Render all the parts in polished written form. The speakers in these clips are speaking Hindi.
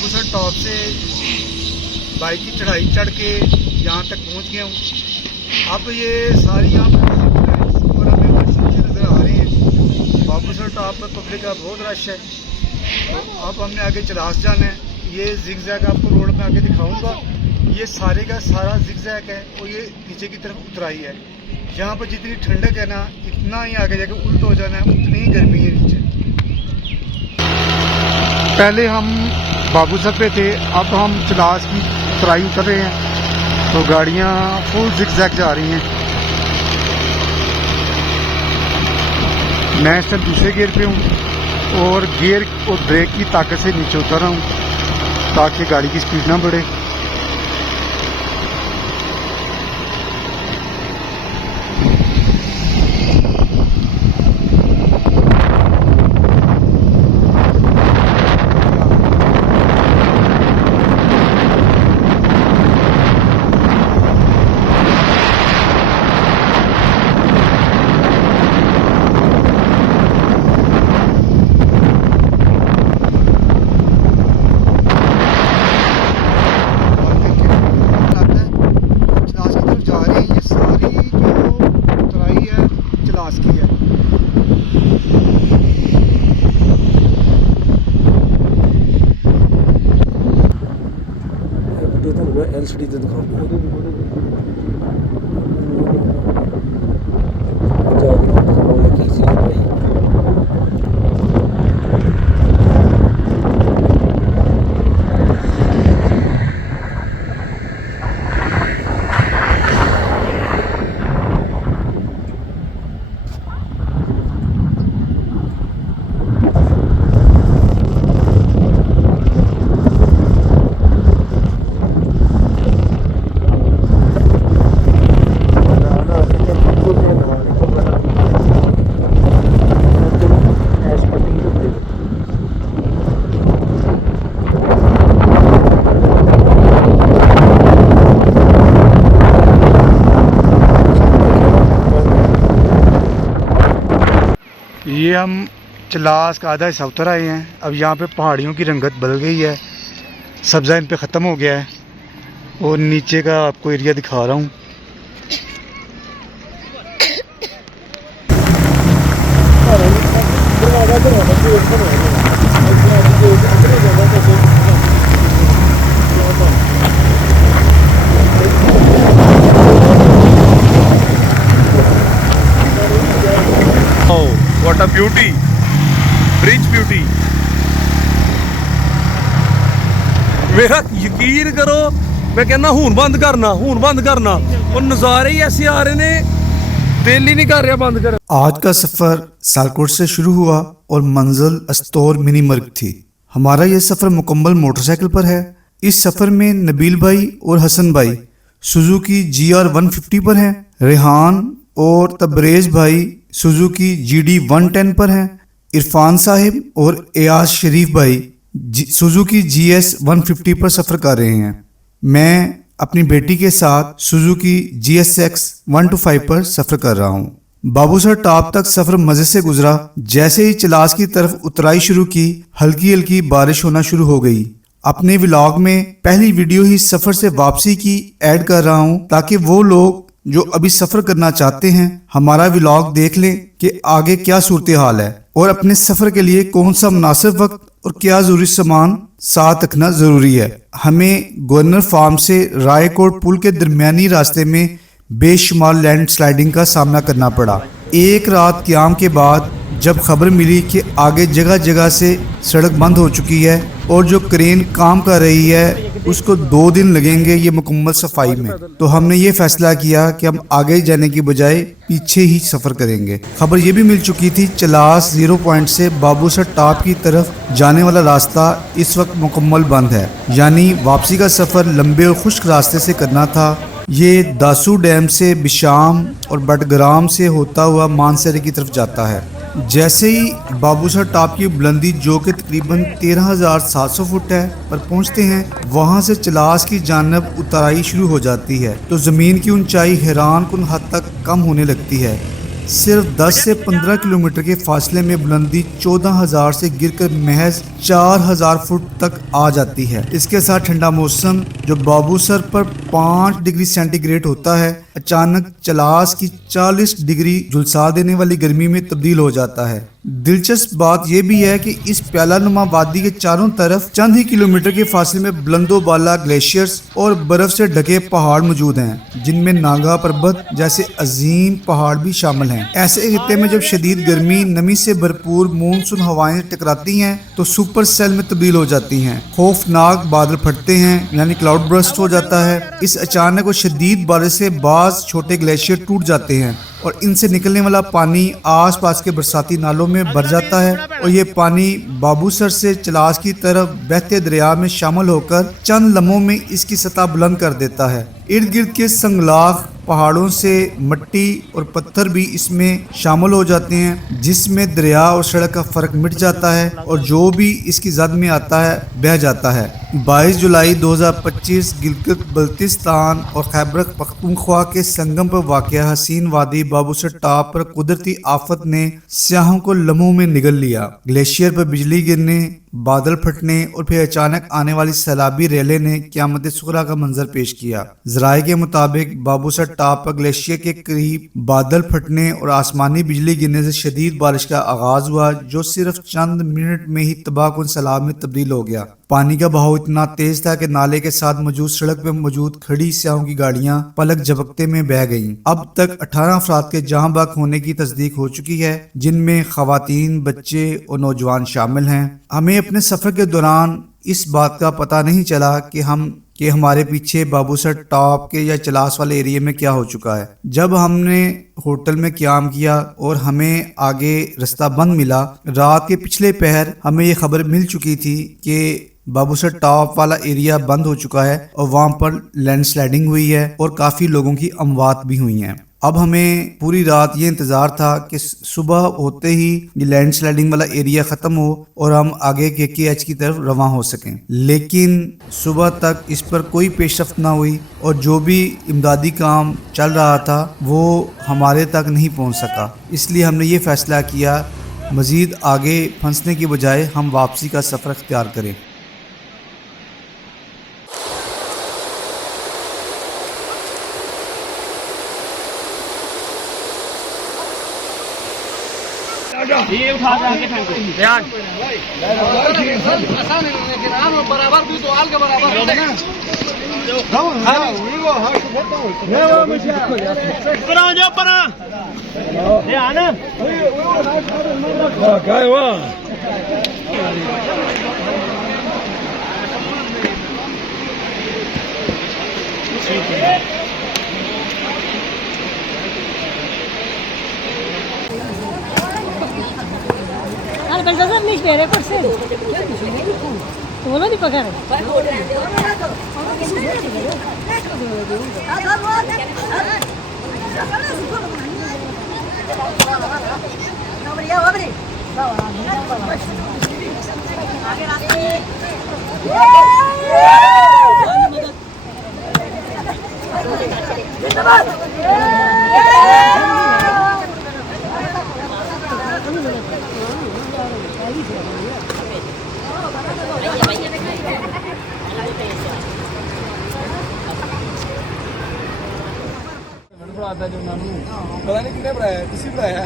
बाबूसर टॉप से बाइक की चढ़ाई चढ़ के यहाँ तक पहुँच गया हूँ। अब ये सारी यहाँ पर और हमें वर्कशॉप नज़र आ रही है। बाबूसर टॉप पर पब्लिक का बहुत रश है। तो अब हमने आगे चलास जाना है। ये जिगजैग आपको रोड में आगे दिखाऊंगा। ये सारे का सारा जिगजैग है और ये नीचे की तरफ उतराई है। यहाँ पर जितनी ठंडक है ना, इतना ही आगे जाके उल्ट हो जाना है, उतनी ही गर्मी है नीचे। पहले हम बाबूसर पे थे, अब हम चलास की उतराई उतर रहे हैं। तो गाड़ियाँ फुल जिगजैग जा रही हैं। मैं इस टाइम दूसरे गियर पे हूँ और गियर और ब्रेक की ताकत से नीचे उतर रहा हूँ ताकि गाड़ी की स्पीड ना बढ़े। LCD ਤੇ ਦਿਖਾਉਂਦਾ ਕੀ ਸੀ ਭਾਈ। ये हम चलास का आधा हिस्सा उतर आए हैं। अब यहाँ पे पहाड़ियों की रंगत बदल गई है, सब्ज़ा इन पे ख़त्म हो गया है और नीचे का आपको एरिया दिखा रहा हूँ। What a beauty, bridge beauty। मेरा यकीन करो, मैं कहना हूं बंद करना और नज़ारे ही ऐसे आ रहे ने, दिल ही नहीं कर रहा बंद कर। आज का सफ़र सालकोट से शुरू हुआ और मंजिल अस्तौर मिनी मर्ग थी। हमारा यह सफ़र मुकम्मल मोटरसाइकिल पर है। इस सफ़र में नबील भाई और हसन भाई सुजुकी GR 150 पर हैं। रेहान और तबरेज भाई सुजुकी GD 110 पर हैं। इरफान साहिब और एयाज शरीफ भाई सुजुकी GS 150 पर सफ़र कर रहे हैं। मैं अपनी बेटी के साथ सुजुकी GSX 125 पर सफ़र कर रहा हूँ। बाबूसर टॉप तक सफ़र मज़े से गुजरा। जैसे ही चलास की तरफ उतराई शुरू की, हल्की हल्की बारिश होना शुरू हो गई। अपने व्लॉग में पहली वीडियो ही सफ़र से वापसी की ऐड कर रहा हूँ ताकि वो लोग जो अभी सफ़र करना चाहते हैं हमारा व्लॉग देख लें कि आगे क्या सूरत हाल है और अपने सफ़र के लिए कौन सा मुनासिब वक्त और क्या ज़रूरी सामान साथ रखना ज़रूरी है। हमें गवर्नर फार्म से रायकोट पुल के दरमियानी रास्ते में बेशुमार लैंड स्लाइडिंग का सामना करना पड़ा। एक रात क़याम के बाद जब खबर मिली कि आगे जगह जगह से सड़क बंद हो चुकी है और जो क्रेन काम कर रही है उसको 2 दिन लगेंगे ये मुकम्मल सफाई में, तो हमने ये फैसला किया कि हम आगे जाने की बजाय पीछे ही सफ़र करेंगे। खबर ये भी मिल चुकी थी चलास 0 पॉइंट से बाबूसर टॉप की तरफ जाने वाला रास्ता इस वक्त मुकम्मल बंद है, यानी वापसी का सफ़र लंबे और खुश्क रास्ते से करना था। ये दासू डैम से बिशाम और बटग्राम से होता हुआ मानसरे की तरफ जाता है। जैसे ही बाबूसर टॉप की बुलंदी जो कि तकरीबन 13,700 फुट है पर पहुंचते हैं, वहां से चलास की जानब उतराई शुरू हो जाती है तो ज़मीन की ऊंचाई हैरान कुन हद तक कम होने लगती है। सिर्फ 10 से 15 किलोमीटर के फासले में बुलंदी 14,000 से गिरकर महज 4,000 फुट तक आ जाती है। इसके साथ ठंडा मौसम जो बाबूसर पर 5 डिग्री सेंटीग्रेड होता है, अचानक चलास की 40 डिग्री झुलसा देने वाली गर्मी में तब्दील हो जाता है। दिलचस्प बात यह भी है कि इस प्याला नुमा वादी के चारों तरफ चंद ही किलोमीटर के फासले में बुलंदो बाला ग्लेशियर्स और बर्फ से ढके पहाड़ मौजूद हैं, जिनमें नागा पर्वत जैसे अजीम पहाड़ भी शामिल हैं। ऐसे खित्ते में जब शदीद गर्मी नमी से भरपूर मानसून हवाएं टकराती हैं तो सुपर सेल में तब्दील हो जाती हैं। खौफनाक बादल फटते हैं यानी क्लाउड बर्स्ट हो जाता है। इस अचानक और शदीद बारिश से बाज छोटे ग्लेशियर टूट जाते हैं और इनसे निकलने वाला पानी आसपास के बरसाती नालों में भर जाता है और ये पानी बाबूसर से चलास की तरफ बहते दरिया में शामिल होकर चंद लम्हों में इसकी सतह बुलंद कर देता है। इर्द गिर्द के संगलाख पहाड़ों से मिट्टी और पत्थर भी इसमें शामिल हो जाते हैं, जिसमें दरिया और सड़क का फर्क मिट जाता है और जो भी इसकी जद में आता है बह जाता है। 22 जुलाई 2025 गिलगित बल्तिस्तान और खैबर पख्तूनख्वा के संगम पर वाक़या हसीन वादी बाबूसर टॉप पर कुदरती आफत ने सियाहों को लम्हों में निगल लिया। ग्लेशियर पर बिजली गिरने, बादल फटने और फिर अचानक आने वाली सैलाबी रेले ने क़यामत सुगरा का मंजर पेश किया। ज़राए के मुताबिक बाबूसर टॉप पर ग्लेशियर के करीब बादल फटने और आसमानी बिजली गिरने से शदीद बारिश का आगाज हुआ, जो सिर्फ चंद मिनट में ही तबाहकुन सैलाब में तब्दील हो गया। पानी का बहाव इतना तेज था कि नाले के साथ मौजूद सड़क पर मौजूद खड़ी सियाहों की गाड़ियां पलक झपकते में बह गईं। अब तक 18 अफराद के जहां बाक होने की तस्दीक हो चुकी है, जिनमें खवातीन, बच्चे और नौजवान शामिल हैं। हमें अपने सफर के दौरान इस बात का पता नहीं चला कि हमारे पीछे बाबूसर टॉप के या चलास वाले एरिया में क्या हो चुका है। जब हमने होटल में क़याम किया और हमें आगे रास्ता बंद मिला, रात के पिछले पहर हमें ये खबर मिल चुकी थी कि बाबूसर टॉप वाला एरिया बंद हो चुका है और वहाँ पर लैंडस्लाइडिंग हुई है और काफ़ी लोगों की अमवात भी हुई हैं। अब हमें पूरी रात ये इंतज़ार था कि सुबह होते ही ये लैंडस्लाइडिंग वाला एरिया ख़त्म हो और हम आगे KKH की तरफ रवां हो सकें, लेकिन सुबह तक इस पर कोई पेशरफ्त ना हुई और जो भी इमदादी काम चल रहा था वो हमारे तक नहीं पहुंच सका। इसलिए हमने ये फ़ैसला किया मज़ीद आगे फंसने की बजाय हम वापसी का सफ़र अख्तियार करें। ये उठा के आगे फेंको ध्यान बराबर भी तो आल के बराबर है ना पर जाओ पर ध्यान क्या हुआ ठीक है। Baltasar nicht mehr, Rekord तो बोलो नहीं पकड़ पता नहीं कितने बनाया, किसी बनाया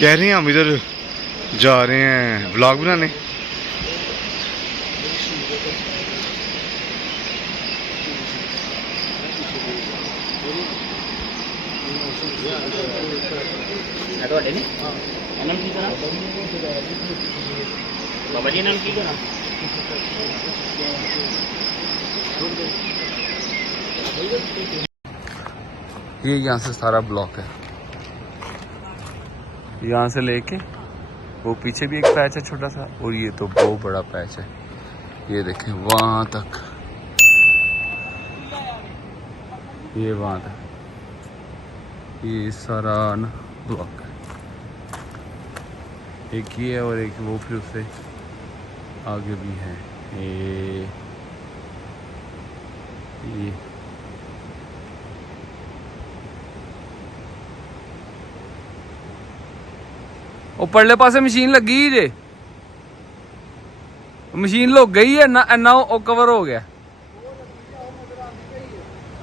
कह रहे हैं हम इधर जा रहे हैं व्लॉग बनाने। बाबा जी नाम की ना ये यहाँ से सारा ब्लॉक है, यहाँ से लेके वो पीछे भी एक पैच है छोटा सा और ये तो बहुत बड़ा पैच है। ये देखें वहाँ तक, ये वहाँ तक, ये सारा ब्लॉक है। एक ही है और एक वो फिर उससे आगे भी है। ये ਉਹ ਪਰਲੇ ਪਾਸੇ ਮਸ਼ੀਨ ਲੱਗੀ ਜੇ ਮਸ਼ੀਨ ਲੁੱਕ ਗਈ ਹੈ ਨਾ ਇੰਨਾ ਉਹ ਕਵਰ ਹੋ ਗਿਆ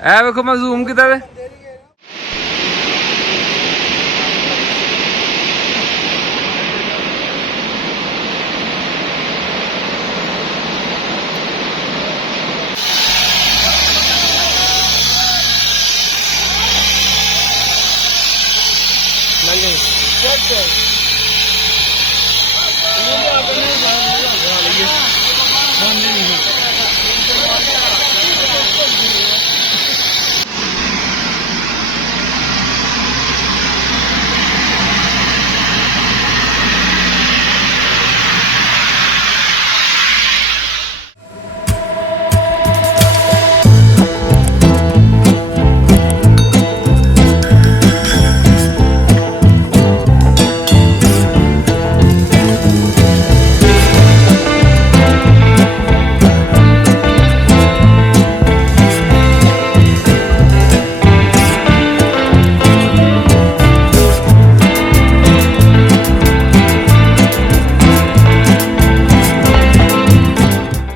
ਐ ਵੇਖੋ ਮੈਂ ਜ਼ੂਮ ਕੀਤਾ ਵੇ Check